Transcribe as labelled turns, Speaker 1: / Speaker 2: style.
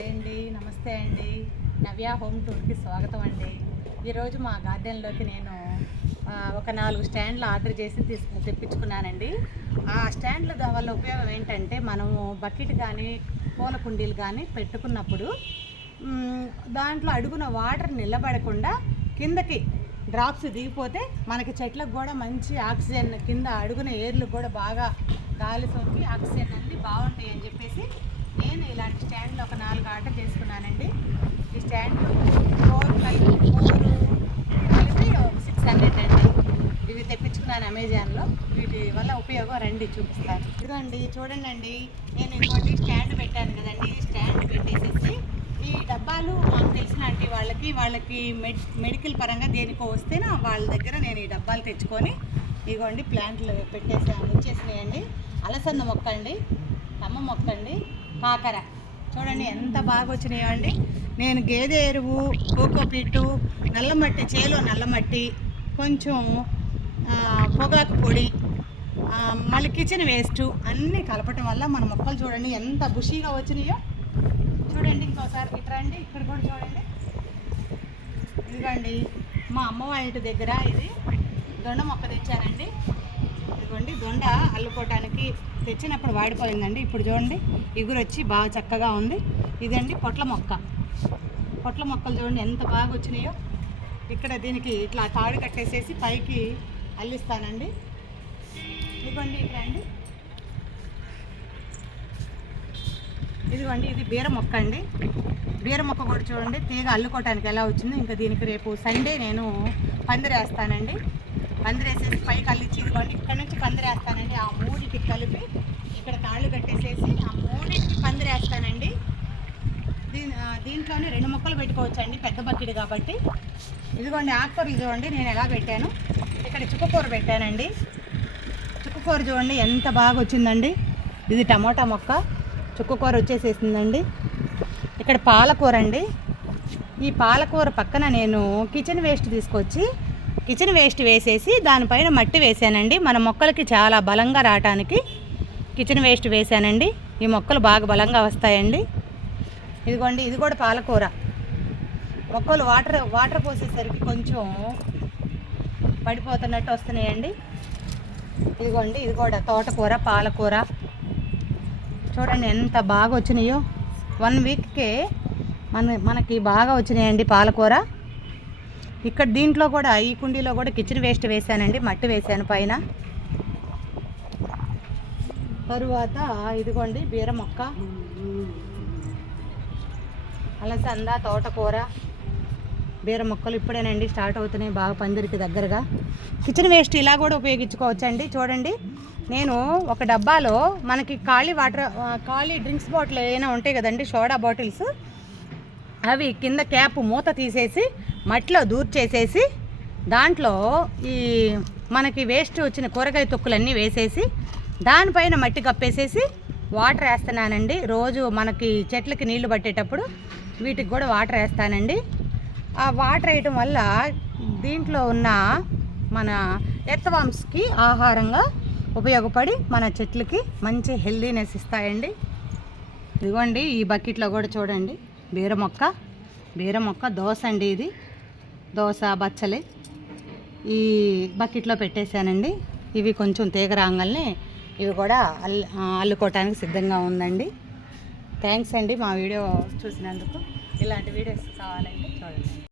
Speaker 1: అండి నమస్తే అండి. నవ్య హోమ్ టూర్కి స్వాగతం అండి. ఈరోజు మా గార్డెన్లోకి నేను ఒక నాలుగు స్టాండ్లు ఆర్డర్ చేసి తీసుకు తెప్పించుకున్నానండి. ఆ స్టాండ్ల వల్ల ఉపయోగం ఏంటంటే మనము బకెట్ కానీ పూల కుండీలు కానీ పెట్టుకున్నప్పుడు దాంట్లో అడుగున వాటర్ నిలబడకుండా కిందకి డ్రాప్స్ దిగిపోతే మనకి చెట్లకు కూడా మంచి ఆక్సిజన్ కింద అడుగున ఏర్లు కూడా బాగా గాలి సోకి ఆక్సిజన్ అన్నీ బాగుంటాయి అని చెప్పేసి నేను ఇలాంటి స్టాండ్లు ఒక నాలుగు ఆర్డర్ చేసుకున్నానండి. ఈ స్టాండ్ ఫోర్ ఫైవ్ ఫోర్ కలిపి సిక్స్ హండ్రెడ్ అండి. ఇవి తెప్పించుకున్నాను అమెజాన్లో. వీటి వల్ల ఉపయోగం రండి చూపిస్తాను. ఇదిగోండి చూడండి అండి నేను ఇంకోటి స్టాండ్ పెట్టాను కదండి. స్టాండ్ పెట్టేసేసి ఈ డబ్బాలు మాకు తెలిసిన వాళ్ళకి వాళ్ళకి మెడ్ మెడికల్ పరంగా దేనికో వస్తేనే వాళ్ళ దగ్గర నేను ఈ డబ్బాలు తెచ్చుకొని ఇదిగోండి ప్లాంట్లు పెట్టేసాను. ఇచ్చేసినాయండి అలసంద మొక్క అండి కమ్మ మొక్క అండి కాకర చూడండి ఎంత బాగా వచ్చినాయో అండి. నేను గేదె ఎరువు కోకోపీటు నల్లమట్టి చేలో నల్లమట్టి కొంచెం పొగాకు పొడి మళ్ళీ కిచెన్ వేస్ట్ అన్నీ కలపటం వల్ల మన మొక్కలు చూడండి ఎంత బుషీగా వచ్చినాయో. చూడండి ఇంకోసారి ఇట్రా రండి ఇక్కడ కూడా చూడండి. ఇదిగోండి మా అమ్మ వాళ్ళ ఇంటి దగ్గర ఇది దొండ మొక్క తెచ్చారండి. అల్లుకోవటానికి తెచ్చినప్పుడు వాడిపోయిందండి. ఇప్పుడు చూడండి ఇగురు వచ్చి బాగా చక్కగా ఉంది. ఇదండి పొట్ల మొక్క. పొట్ల మొక్కలు చూడండి ఎంత బాగా వచ్చినాయో. ఇక్కడ దీనికి ఇట్లా తాడు కట్టేసేసి పైకి అల్లిస్తానండి. ఇదిగోండి ఇక్కడ అండి. ఇదిగోండి ఇది బీర మొక్క అండి. బీర మొక్క కూడా చూడండి తీగ అల్లుకోవటానికి ఎలా వచ్చిందో. ఇంకా దీనికి రేపు సండే నేను పందిరేస్తానండి. పందిరేసేసి పైకి అల్లించి ఇదిగోండి ఇక్కడ నుంచి పంది ఆ కలిపి ఇక్కడ తాళ్ళు కట్టేసేసి ఆ మూడింటికి పందిరేస్తానండి. దీని దీంట్లోనే రెండు మొక్కలు పెట్టుకోవచ్చండి పెద్ద బకెట్ కాబట్టి. ఇదిగోండి ఆకుకూర చూడండి నేను ఎలా పెట్టాను. ఇక్కడ చుక్కకూర పెట్టానండి. చుక్కకూర చూడండి ఎంత బాగా వచ్చిందండి. ఇది టమోటా మొక్క చుక్కకూర వచ్చేసేసిందండి. ఇక్కడ పాలకూర అండి. ఈ పాలకూర పక్కన నేను కిచెన్ వేస్ట్ తీసుకొచ్చి కిచెన్ వేస్ట్ వేసేసి దానిపైన మట్టి వేసానండి. మన మొక్కలకి చాలా బలంగా రావటానికి కిచెన్ వేస్ట్ వేసానండి. ఈ మొక్కలు బాగా బలంగా వస్తాయండి. ఇదిగోండి ఇది కూడా పాలకూర. మొక్కలు వాటర్ వాటర్ పోసేసరికి కొంచెం పడిపోతున్నట్టు వస్తున్నాయండి. ఇదిగోండి ఇది కూడా తోటకూర పాలకూర. చూడండి ఎంత బాగా వచ్చినాయో. వన్ వీక్కే మన మనకి బాగా వచ్చినాయండి పాలకూర. ఇక్కడ దీంట్లో కూడా ఈ కుండీలో కూడా కిచెన్ వేస్ట్ వేసానండి మట్టి వేసాను పైన. తరువాత ఇదిగోండి బీర మొక్క. అలసంద తోటకూర. బీర మొక్కలు ఇప్పుడేనండి స్టార్ట్ అవుతున్నాయి బాగా పందిరికి దగ్గరగా. కిచెన్ వేస్ట్ ఇలా కూడా ఉపయోగించుకోవచ్చండి. చూడండి నేను ఒక డబ్బాలో మనకి ఖాళీ వాటర్ ఖాళీ డ్రింక్స్ బాటిల్ ఏమైనా ఉంటాయి కదండి సోడా బాటిల్స్ అవి కింద క్యాప్ మూత తీసేసి మట్టిలో దూర్ చేసేసి దాంట్లో ఈ మనకి వేస్ట్ వచ్చిన కూరగాయ తొక్కులన్నీ వేసేసి దానిపైన మట్టి కప్పేసేసి వాటర్ వేస్తున్నానండి. రోజు మనకి చెట్లకి నీళ్ళు పట్టేటప్పుడు వీటికి కూడా వాటర్ వేస్తానండి. ఆ వాటర్ వేయటం వల్ల దీంట్లో ఉన్న మన ఎర్త్వామ్స్కి ఆహారంగా ఉపయోగపడి మన చెట్లకి మంచి హెల్దీనెస్ ఇస్తాయండి. ఇదిగోండి ఈ బకెట్లో కూడా చూడండి. బీర మొక్క బీర మొక్క దోశ అండి ఇది. దోశ బచ్చలి ఈ బకెట్లో పెట్టేశానండి. ఇవి కొంచెం తీగ రాగానే ఇవి కూడా అల్ అల్లుకోవటానికి సిద్ధంగా ఉందండి. థ్యాంక్స్ అండి మా వీడియో చూసినందుకు. ఇలాంటి వీడియోస్ కావాలంటే చూడండి.